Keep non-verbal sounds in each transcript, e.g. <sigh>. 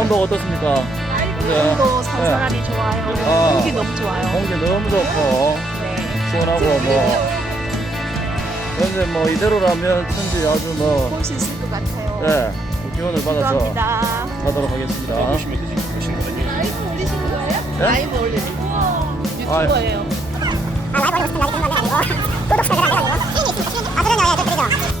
강원도 어떻습니까? 오늘도 선선하니 좋아요. 아. 공기 너무 좋아요. 공기 너무 좋고 네. 시원하고 뭐 현재 뭐 이대로라면 천지 아주 뭐 볼 수 있을 것 같아요. 네, 기원을 받아서 감사합니다. 가도록 하겠습니다. 라이브 올리시는 거예요? 네? 라이브 올리는 유튜버예요. 아 <laughs>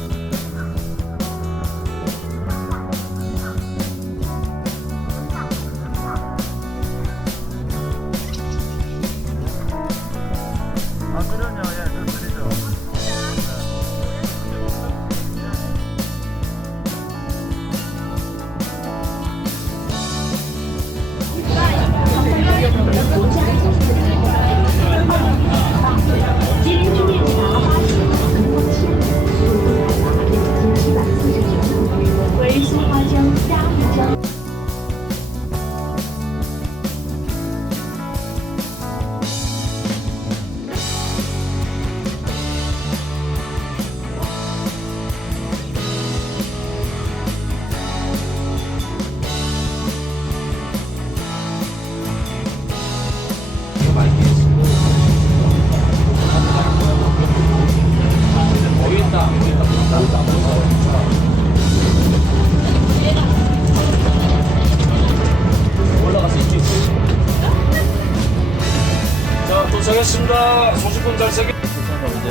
소식군 잘생긴. 부산을 이제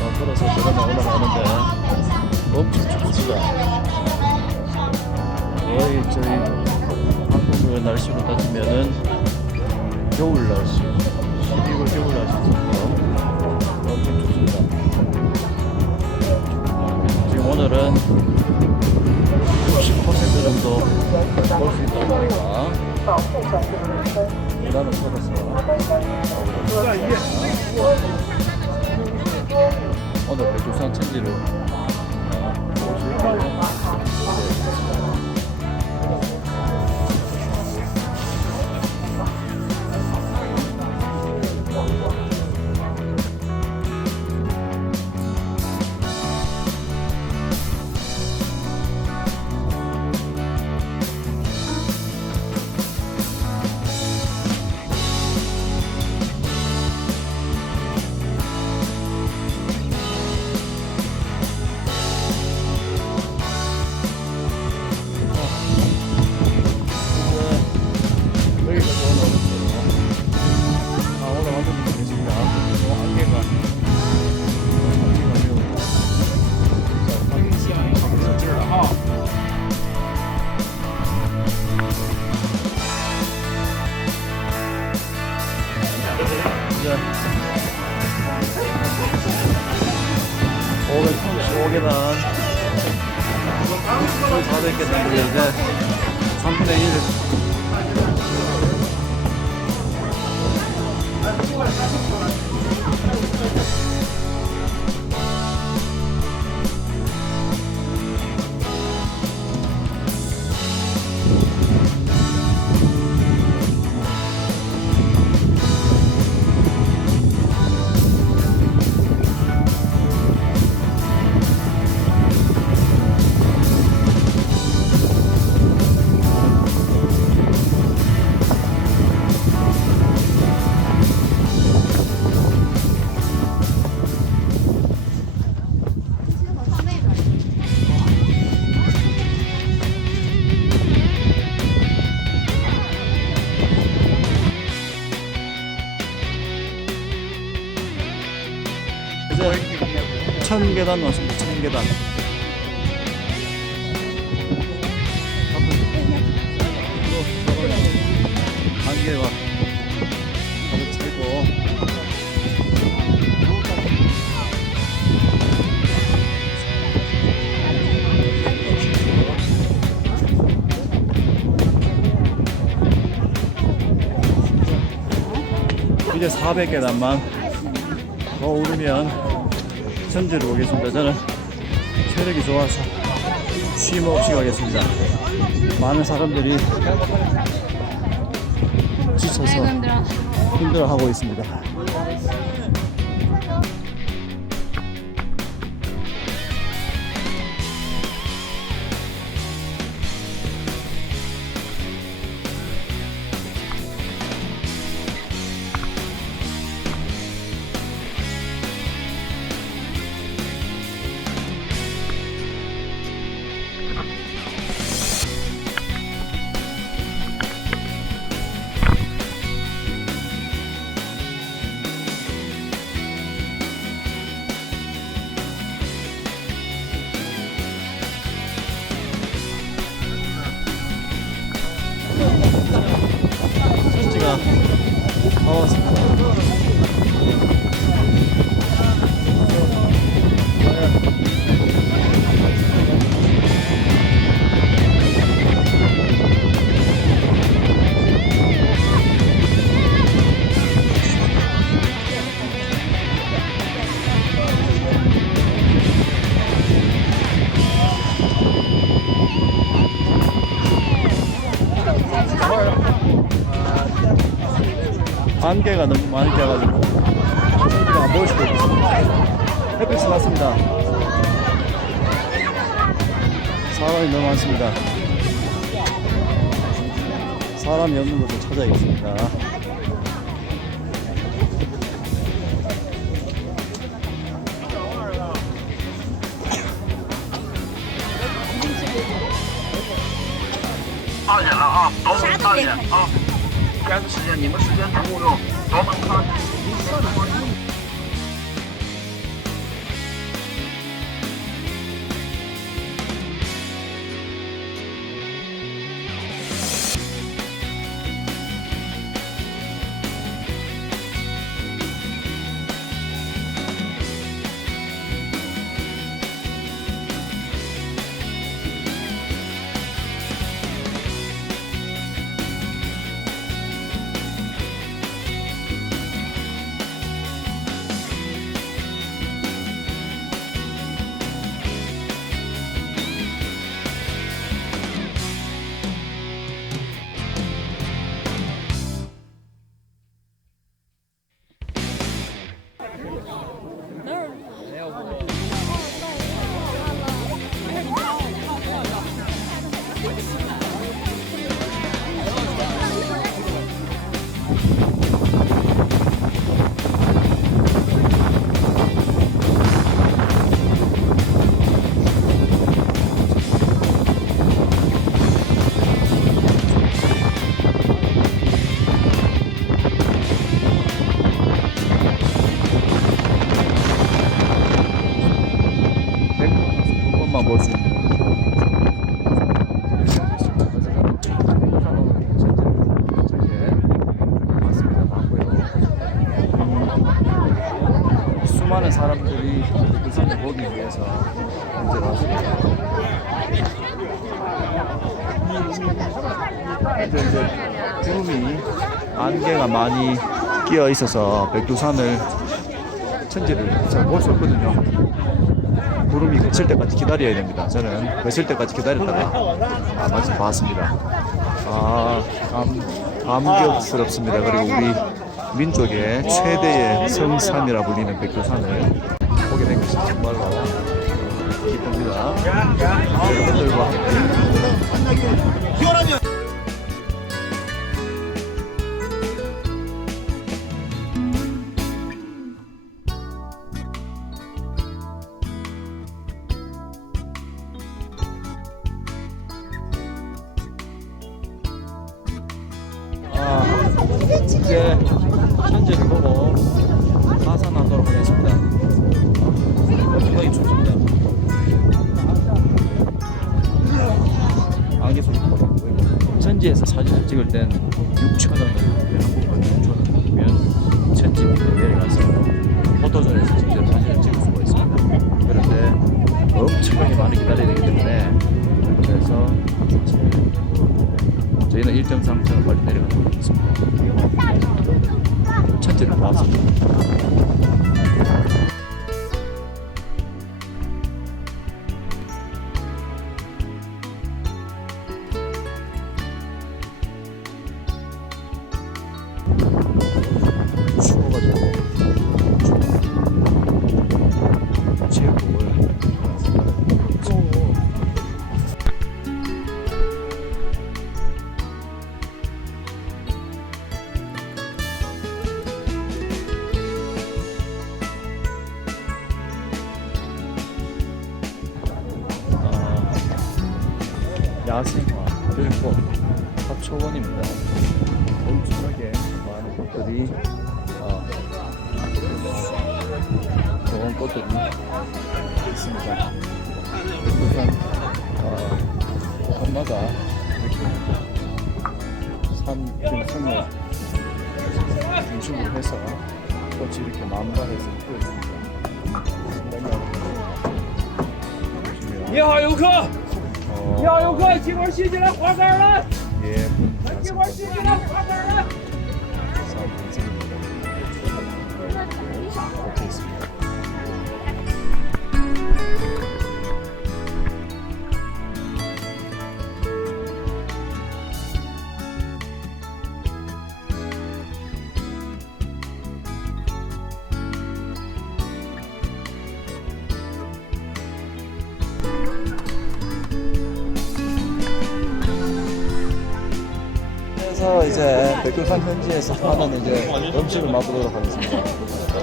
어, 걸어서 들어가 올라가는데 엄청 춥습니다. 거의 저희 한국 날씨로 따지면은 겨울 날씨, 12월 겨울 날씨 정도 엄청 춥습니다. 지금 오늘은 60% 정도 볼 수 있다고 하니까 계단을 걸어서. 오늘 백두산 천지를 이제 천 계단 왔습니다. 천 계단. 안개와 가득 차고 이제 400계단만 더 오르면 천지로 오겠습니다. 저는 체력이 좋아서 쉼 없이 가겠습니다. 많은 사람들이 지쳐서 힘들어하고 있습니다. 안개가 너무 많이 껴가지고 우리가 안 보일 수도. 햇빛이 났습니다. 사람이 너무 많습니다. 사람이 없는 곳을 찾아야겠습니다. 该是时间，你们时间足够用，咱们看，不算的话。 해서 이제 이제 구름이 안개가 많이 끼어 있어서 백두산을 천지를 잘 볼 수 없거든요. 구름이 그칠 때까지 기다려야 됩니다. 저는 그칠 때까지 기다렸다가 아, 마침 봤습니다. 아, 감, 감격스럽습니다. 그리고 우리 민족의 최대의 성산이라 불리는 백두산을 보게 된 것이 정말로 기쁩니다. 여러분들과 안개 소리 보이고 천지에서 사진을 찍을 땐 6,000원을 한국만 6,000원이면 천지 밑에 내려가서 포토존에서 직접 사진을 찍을 수가 있습니다. 그런데 엄청나게 많이 기다려야 되기 때문에 그래서 저희는 일정상 저는 빨리 내려가도록 하겠습니다. 천지를 보았습니다. 야생화 그리고 화초원입니다. 엄청나게 많은 꽃들이 어, 좋은 꽃들이 있습니다. 백두산 어, 곳마다 이렇게 산 등성을 중심으로 해서 꽃이 이렇게 만발해서 피어 있습니다. 보시면 你好，游客！ 漂游客，金花系起来滑杆了。来，金花起来滑杆了。 그래서 이제 백두산 현지에서 하는 이제 음식을 맛보도록 하겠습니다.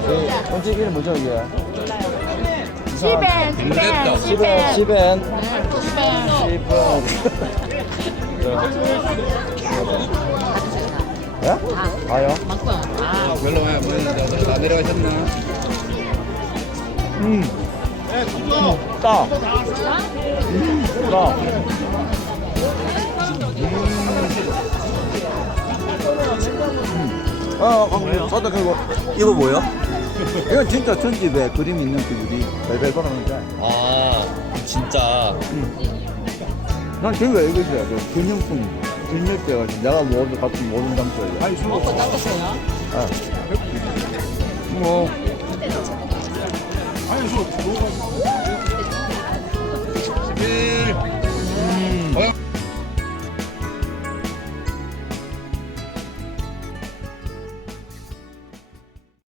저희 음식 이름 뭐죠 이게? 시벤, 시벤, 시벤. 시벤. 시벤. 예? 아요? 별로 많이 보이는데 다 내려가셨나? 음. 음. 따. 음. 어, 어, 저도 그리고 이거 뭐요? 이건 진짜 전집에 그림 있는 그들이 벨벨 걸어놓는데 아 진짜. 난 저기가 이것이야 그 근육품 근육돼가지고 내가 모르는 같은 모르는 장소예요. 아니 술 먹고 닦았어요? 뭐